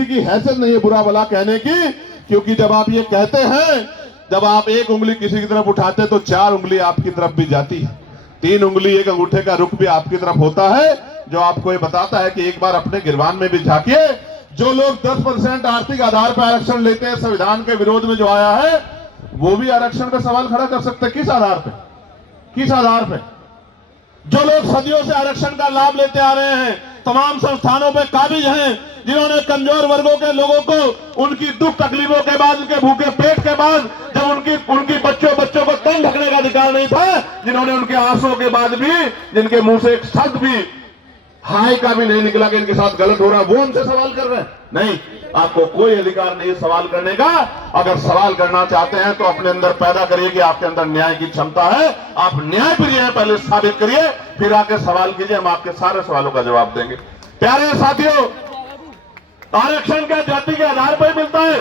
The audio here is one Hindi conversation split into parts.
किसी की हैसियत नहीं है बुरा भला कहने की, क्योंकि जब आप ये कहते हैं, जब आप एक उंगली किसी की तरफ उठाते तो 4 उंगली आपकी तरफ भी जाती है, 3 उंगली एक अंगूठे का रुख भी आपकी तरफ होता है, जो आपको ये बताता है कि एक बार अपने गिरबान में भी झांकिए। जो लोग 10% आर्थिक आधार पर आरक्षण लेते हैं, संविधान के विरोध में जो आया है, वो भी आरक्षण पे सवाल खड़ा कर सकते हैं। किस आधार पे? किस आधार पे? जो लोग सदियों से आरक्षण का लाभ लेते आ रहे हैं, तमाम संस्थानों पे काबिज हैं, जिन्होंने कमजोर वर्गों के लोगों को उनकी दुख तकलीफों के बाद, उनके भूखे पेट के बाद, जब उनकी बच्चों को तन ढकने का अधिकार नहीं था, जिन्होंने उनके आंसुओं के बाद भी, जिनके मुंह से एक शब्द भी हाय का भी नहीं निकला कि इनके साथ गलत हो रहा है, वो हमसे सवाल कर रहे हैं। नहीं, आपको कोई अधिकार नहीं सवाल करने का। अगर सवाल करना चाहते हैं तो अपने अंदर पैदा करिए कि आपके अंदर न्याय की क्षमता है, आप न्यायप्रिय हैं, पहले साबित करिए, फिर आके सवाल कीजिए, हम आपके सारे सवालों का जवाब देंगे। प्यारे साथियों, आरक्षण क्या जाति के आधार पर मिलता है?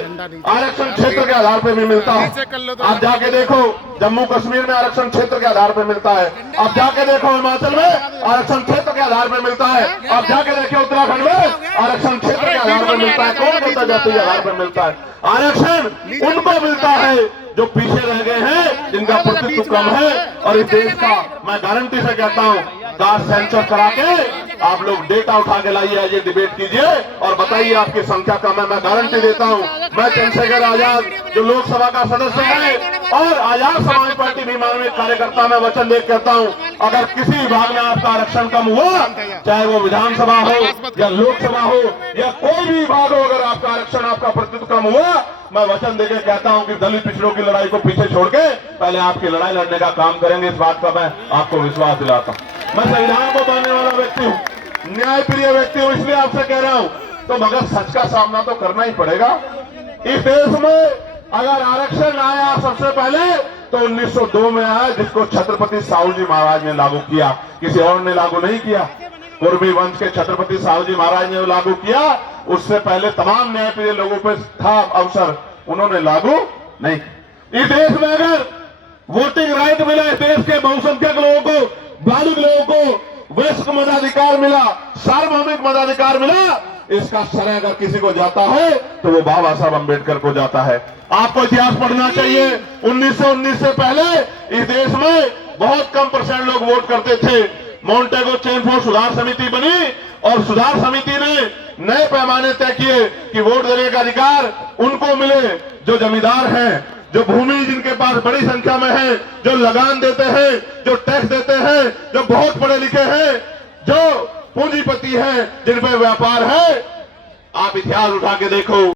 आरक्षण क्षेत्र के आधार पर भी मिलता है। आप जाके देखो, जम्मू कश्मीर में आरक्षण क्षेत्र के आधार पर मिलता है। आप जाके देखो, हिमाचल में आरक्षण क्षेत्र के आधार पर मिलता है। आप जाके देखो, उत्तराखंड में आरक्षण क्षेत्र के आधार पर मिलता है। कौन कहता है जाति के आधार पर मिलता है? आरक्षण उनको मिलता है जो पीछे रह गए हैं, जिनका प्रतिनिधित्व कम है। और इस देश का मैं गारंटी से कहता हूं, कास्ट सेंसस करा के आप लोग डेटा उठा के लाइए, ये डिबेट कीजिए और बताइए आपकी संख्या कम है। मैं गारंटी देता हूं, मैं चंद्रशेखर आजाद जो लोकसभा का सदस्य है और आजाद समाज पार्टी भी मानवीय कार्यकर्ता, मैं वचन दे कहता हूं, अगर किसी विभाग में आपका आरक्षण कम हुआ, चाहे वो विधानसभा हो या लोकसभा हो या कोई भी विभाग हो, अगर आपका आरक्षण, आपका प्रतिनिधित्व कम हुआ, मैं वचन देकर कहता हूं कि दलित पिछड़ों की लड़ाई को पीछे छोड़ के पहले आपकी लड़ाई लड़ने का काम करेंगे। इस बात का मैं आपको विश्वास दिलाता हूं। मैं संविधान को मानने वाला व्यक्ति हूं, न्यायप्रिय व्यक्ति हूं, इसलिए आपसे कह रहा हूं। तो मगर सच का सामना तो करना ही पड़ेगा। इस देश में अगर आरक्षण आया सबसे पहले तो 1902 में आया, जिसको छत्रपति साहू जी महाराज ने लागू किया, किसी और ने लागू नहीं किया। कुर्मी वंश के छत्रपति साहू जी महाराज ने लागू किया, उससे पहले तमाम न्यायप्रिय लोगों पे था अवसर, उन्होंने लागू नहीं। इस देश में अगर वोटिंग राइट मिला, इस देश के बहुसंख्यक लोगों को, बालिग लोगों को वयस्क मताधिकार मिला, सार्वभौमिक मताधिकार मिला, इसका श्रेय अगर किसी को जाता है तो वो बाबा साहब अम्बेडकर को जाता है। आपको इतिहास पढ़ना चाहिए। 1919 से पहले इस देश में बहुत कम % लोग वोट करते थे। मॉन्टेगो चेनफोर्ड सुधार समिति बनी और सुधार समिति ने नए पैमाने तय किए कि वोट देने का अधिकार उनको मिले जो जमींदार हैं, जो भूमि जिनके पास बड़ी संख्या में है, जो लगान देते हैं, जो टैक्स देते हैं, जो बहुत पढ़े लिखे हैं, जो पूंजीपति हैं, जिन पे व्यापार है। आप इतिहास उठा के देखो।